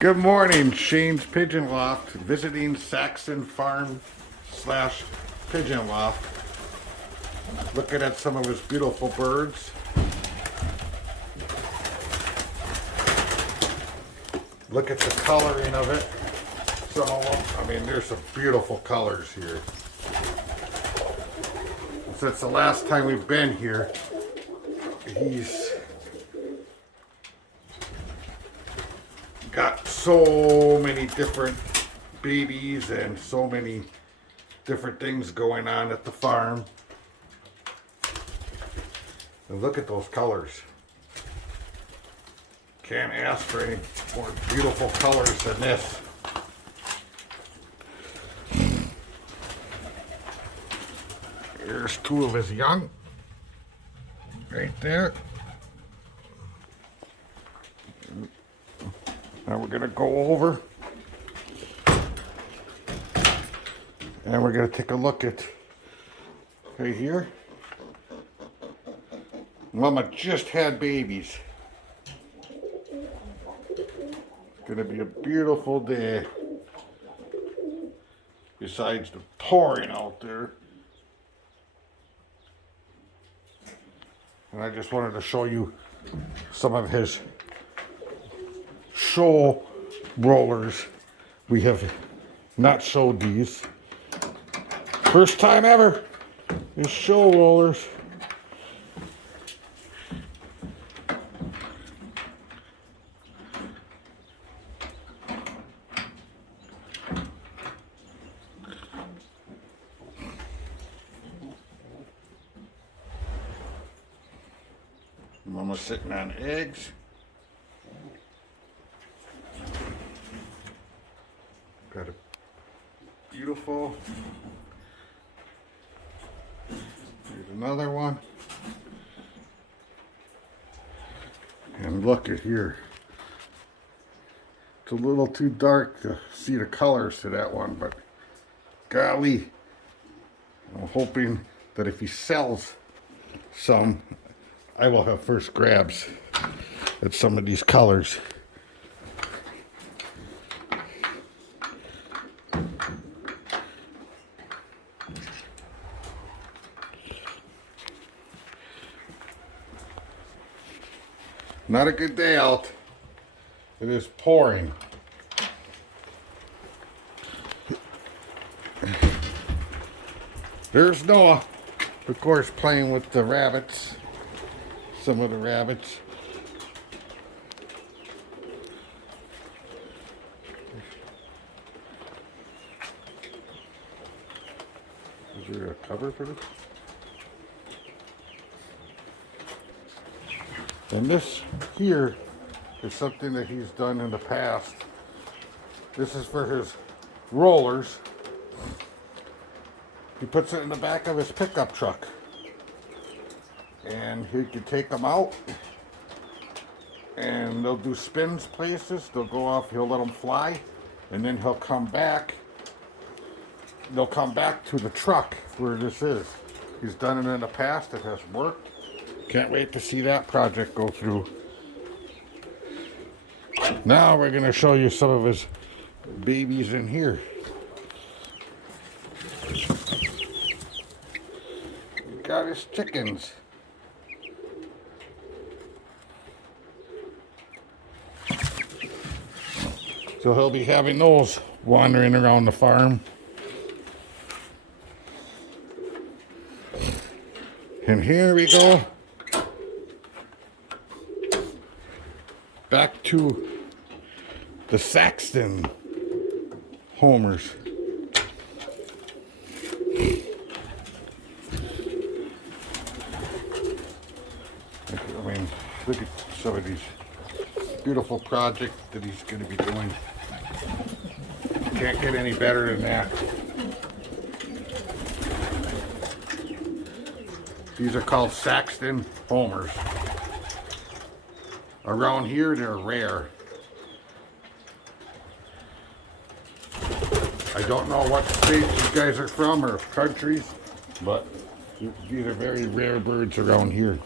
Good morning, Shane's Pigeon Loft, visiting Saxon Farm slash Pigeon Loft. Looking at some of his beautiful birds. Look at the coloring of it. So, I mean, there's some beautiful colors here. Since the last time we've been here, he's got so many different babies and so many different things going on at the farm. And look at those colors. Can't ask for any more beautiful colors than this. Here's two of his young, right there. Now we're gonna go over and we're gonna take a look at right here. Mama just had babies. It's gonna be a beautiful day. Besides the pouring out there. And I just wanted to show you some of his show rollers. We have not showed these. First time ever is show rollers. Mama's sitting on eggs. Got a beautiful. Here's another one. And look at here. It's a little too dark to see the colors to that one, but golly, I'm hoping that if he sells some, I will have first grabs at some of these colors. Not a good day out. It is pouring. There's Noah, of course, playing with the rabbits. Some of the rabbits. Is there a cover for this? And this here is something that he's done in the past. This is for his rollers. He puts it in the back of his pickup truck. And he can take them out and they'll do spins places. They'll go off, he'll let them fly, and then he'll come back. They'll come back to the truck where this is. He's done it in the past. It has worked. Can't wait to see that project go through. Now we're going to show you some of his babies in here. He got his chickens. So he'll be having those wandering around the farm. And here we go. Back to the Saxon homers. I mean, look at some of these beautiful projects that he's going to be doing. Can't get any better than that. These are called Saxon homers. Around here, they're rare. I don't know what states you guys are from or countries, but these are very rare birds around here.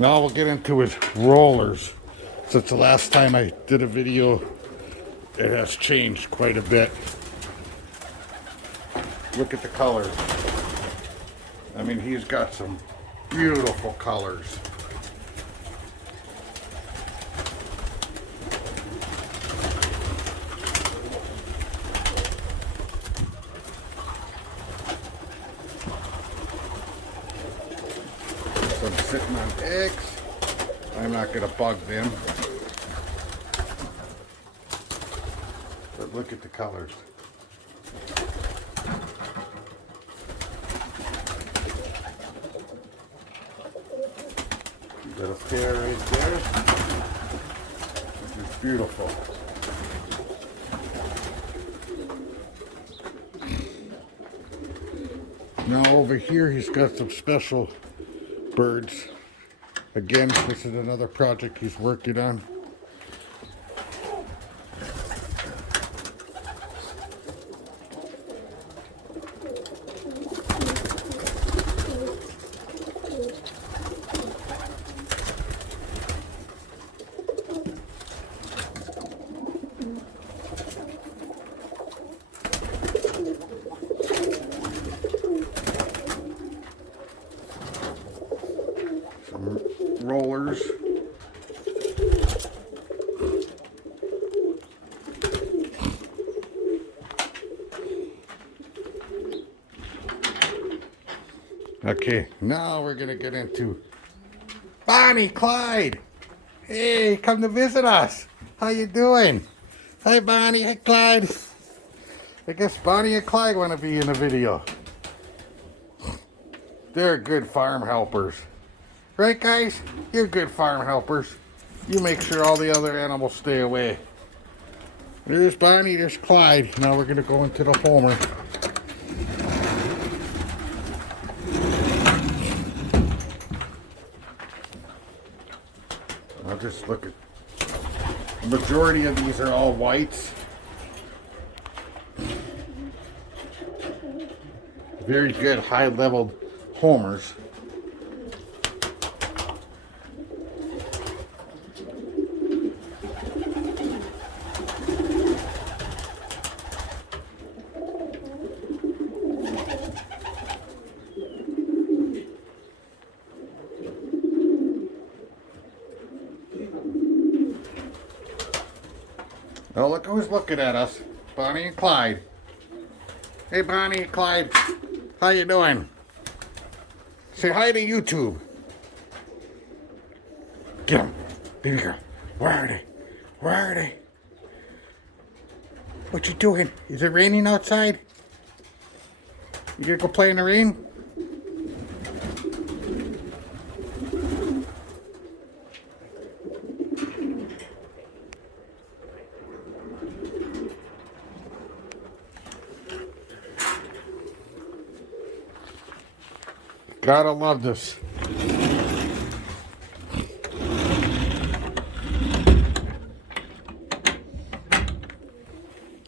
Now we'll get into his rollers. Since the last time I did a video, it has changed quite a bit. Look at the colors. I mean, he's got some beautiful colors. Some sitting on eggs. I'm not going to bug them. But look at the colors. Got a pair right there. This is beautiful. Now over here he's got some special birds. Again, this is another project he's working on. Some rollers. Okay, now we're gonna get into Bonnie, Clyde. Hey, come to visit us. How you doing? Hi, Bonnie. Hi, Clyde. I guess Bonnie and Clyde want to be in the video. They're good farm helpers. Right, guys? You're good farm helpers. You make sure all the other animals stay away. There's Bonnie, there's Clyde. Now we're going to go into the Homer. I'll just look at... The majority of these are all whites. Very good high-leveled homers. Oh, look who's looking at us. Bonnie and Clyde. Hey, Bonnie and Clyde. How you doing? Say hi to YouTube. Get them. Baby girl. Where are they? Where are they? What you doing? Is it raining outside? You gonna go play in the rain? Gotta love this.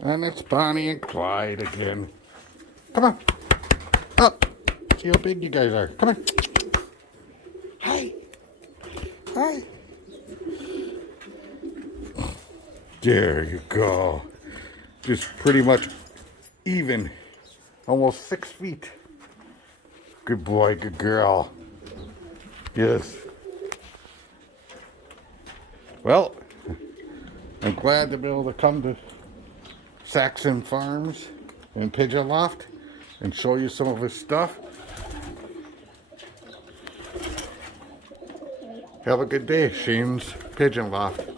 And it's Bonnie and Clyde again. Come on. Up. See how big you guys are. Come on. Hi. Hi. There you go. Just pretty much even. Almost 6 feet. Good boy, good girl. Yes. Well, I'm glad to be able to come to Saxon Farms and Pigeon Loft and show you some of his stuff. Have a good day, Shane's Pigeon Loft.